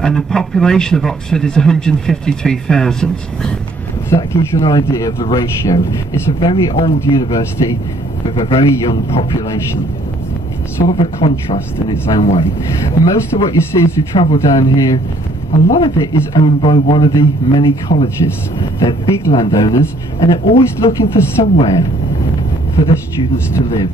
and the population of Oxford is 153,000. So that gives you an idea of the ratio. It's a very old university with a very young population. Sort of a contrast in its own way. Most of what you see as you travel down here, a lot of it is owned by one of the many colleges. They're big landowners and they're always looking for somewhere for their students to live.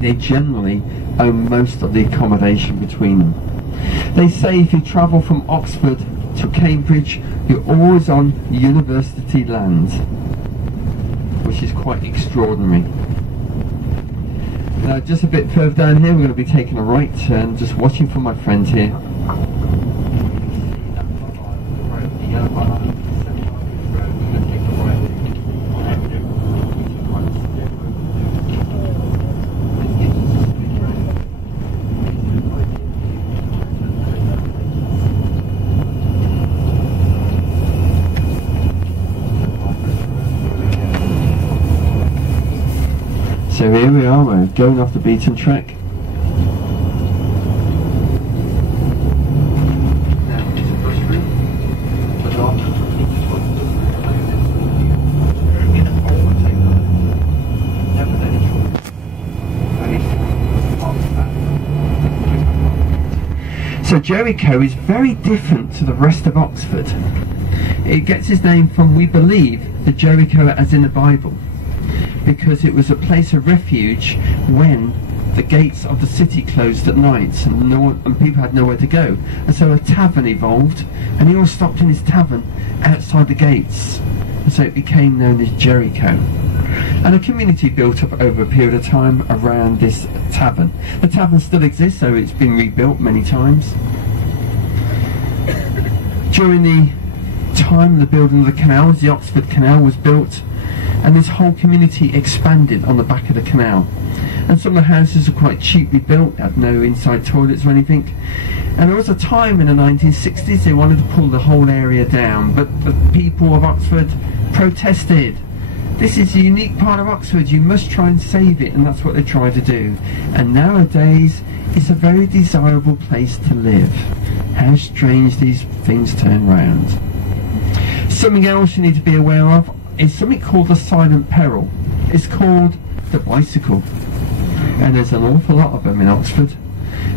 They generally own most of the accommodation between them. They say if you travel from Oxford to Cambridge, you're always on university land, which is quite extraordinary. Now just a bit further down here, we're going to be taking a right turn, just watching for my friend here. So here we are, we're going off the beaten track. So Jericho is very different to the rest of Oxford. It gets its name from, we believe, the Jericho as in the Bible, because it was a place of refuge when the gates of the city closed at night and people had nowhere to go. And so a tavern evolved, and he all stopped in his tavern outside the gates. And so it became known as Jericho. And a community built up over a period of time around this tavern. The tavern still exists, so it's been rebuilt many times. During the time of the building of the canals, the Oxford Canal was built, and this whole community expanded on the back of the canal. And some of the houses are quite cheaply built, have no inside toilets or anything. And there was a time in the 1960s they wanted to pull the whole area down, but the people of Oxford protested. This is a unique part of Oxford, you must try and save it, and that's what they tried to do. And nowadays it's a very desirable place to live. How strange these things turn round. Something else you need to be aware of is something called the silent peril. It's called the bicycle, and there's an awful lot of them in Oxford.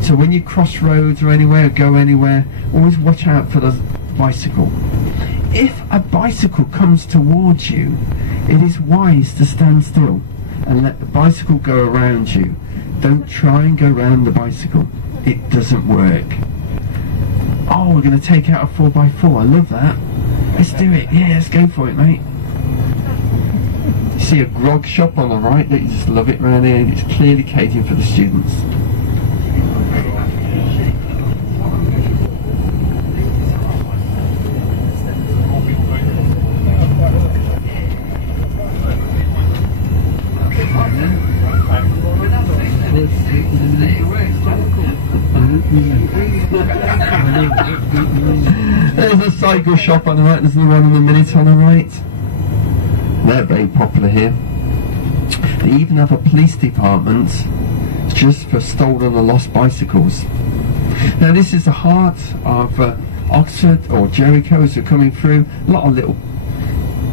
So when you cross roads or anywhere or go anywhere, always watch out for the bicycle. If a bicycle comes towards you, it is wise to stand still and let the bicycle go around you. Don't try and go around the bicycle, it doesn't work. Oh, we're going to take out a 4x4, I love that. Let's do it, yeah, let's go for it, mate. You see a grog shop on the right, that you just love it around here. It's clearly catering for the students. There's a cycle shop on the right, there's the one in the minute on the right. They're very popular here. They even have a police department just for stolen or lost bicycles. Now this is the heart of Oxford, or Jericho as we're coming through. A lot of little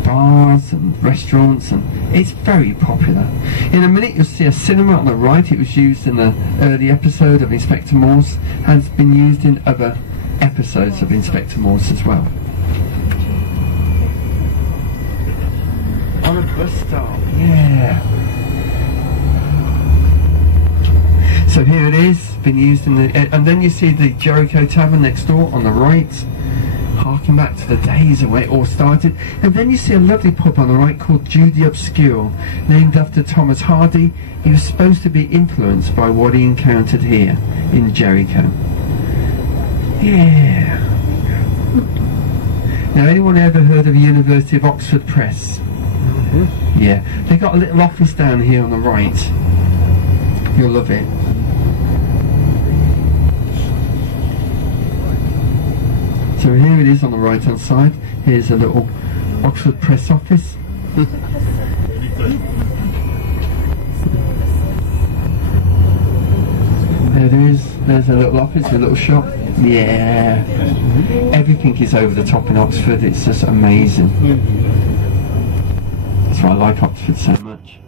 bars and restaurants, and it's very popular. In a minute you'll see a cinema on the right. It was used in the early episode of Inspector Morse, and it's been used in other episodes of Inspector Morse as well. On a bus stop, yeah. So here it is, been used in the, and then you see the Jericho Tavern next door on the right, harking back to the days of where it all started. And then you see a lovely pub on the right called Jude the Obscure, named after Thomas Hardy. He was supposed to be influenced by what he encountered here in Jericho. Yeah. Now, anyone ever heard of University of Oxford Press? Yeah, they got a little office down here on the right. You'll love it. So here it is on the right hand side. Here's a little Oxford Press office. There it is. There's a little office, a little shop. Yeah. Everything is over the top in Oxford. It's just amazing. That's why I like Oxford so much.